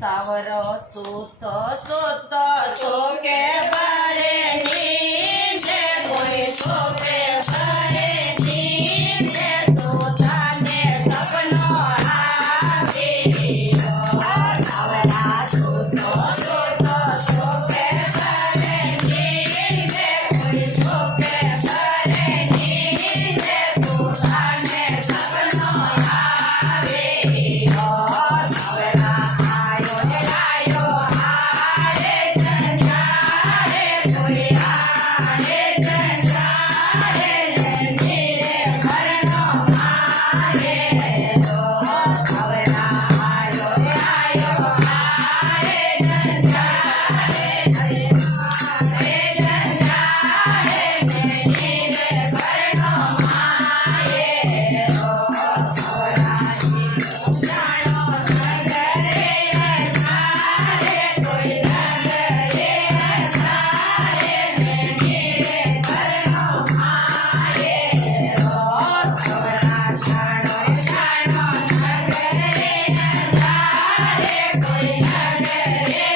सावर सुत सुत सोके बारे नींदे कोई सोके बारे नींदे सुताने सपनो आवे सावरा सुत सुत सोके बारे नींदे कोई सोके बारे नींदे सुताने सपनो आवे सावरा आयो आयो आरे कंजारे कोई आरे कंजारे नीरे करनो आरे तो सावरा आयो आयो आरे कंजारे आरे कंजारे नीरे करनो आरे तो सावरा जानो संगरे सारे कोई नगरे सारे नीरे करनो आरे तो सावरा जानो जानो संगरे सारे कोई नगरे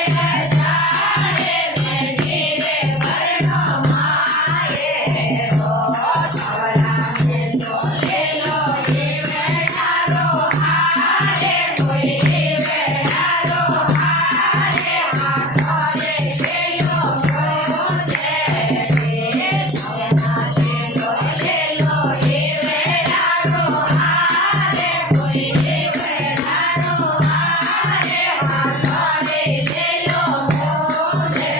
सारे नीरे करनो आरे तो सावरा लेलो लेलो ये बेड़ारो हारे कोई बेड़ारो हारे हाथोरे लेलो कोसे सावरा लेलो लेलो ये बेड़ारो हारे कोई बेड़ारो हारे हाथोरे लेलो कोसे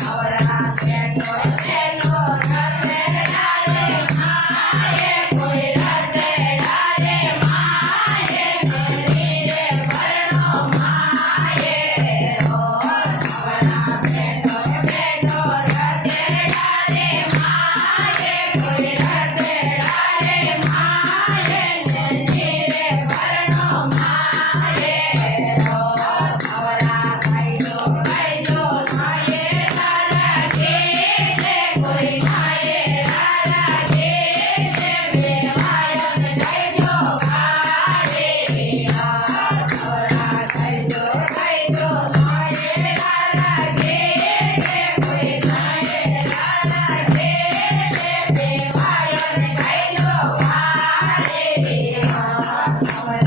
सावरा लेलो लेलो रते डाले माये कोई रते डाले माये नीरे करनो माये ओ सावरा बेटो बेटो रते डाले माये कोई रते डाले माये नीरे करनो माये ओ सावरा भाईलो भाईलो माये लाला के कोई माये लाला के बेवायन भाईलो काड़े सावरा भाईलो भाईलो माये लाला के कोई माये लाला के बेवायन भाईलो काड़े सावरा